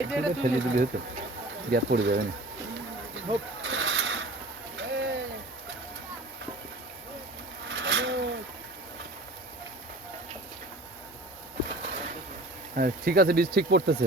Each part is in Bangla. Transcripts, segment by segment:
এটা ফেলে দিলে হতো গ্যাপ পড়ে যাবে না হ্যাঁ ঠিক আছে বীজ ঠিক পড়তেছে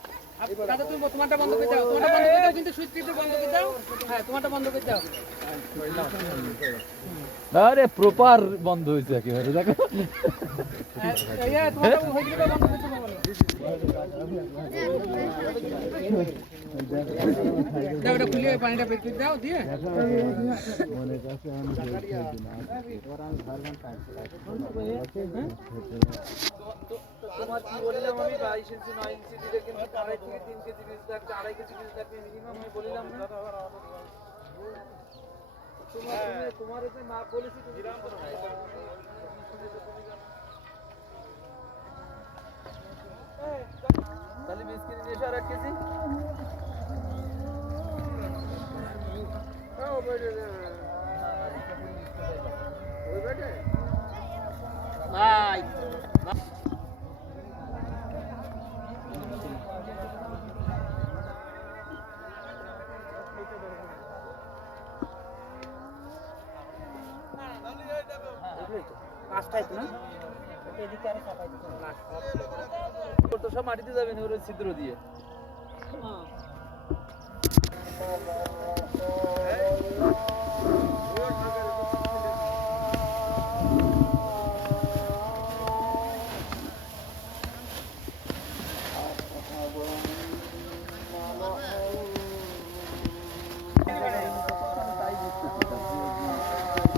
দাদা তুমি তোমারটা বন্ধ করে দাও তোমারটা বন্ধ করে দাও কিন্তু সুইচ টিপে বন্ধ করে দাও। হ্যাঁ তোমারটা বন্ধ করে দাও। আরে প্রপার বন্ধ হয়েছে একেবারে দেখো। হ্যাঁ, হয়ে পানিটা বের দাও দিয়ে। তোমার কি বললাম আমি? বাইশ ইঞ্চি নয় ইঞ্চি দিলে কিন্তু আড়াই থেকে তিন কেজি বীজ লাগবে আড়াই কেজি বীজ লাগবে মিনিমাম আমি বললাম না। তোমার তুমি- তোমার মা বলেছি তুমি। তাহলে বীজ কিনে নিয়ে এসো আর এক কেজি পাঁচটাই তো। না? ওর তো সব মাটিতে যাবে না ওর ছিদ্র দিয়ে।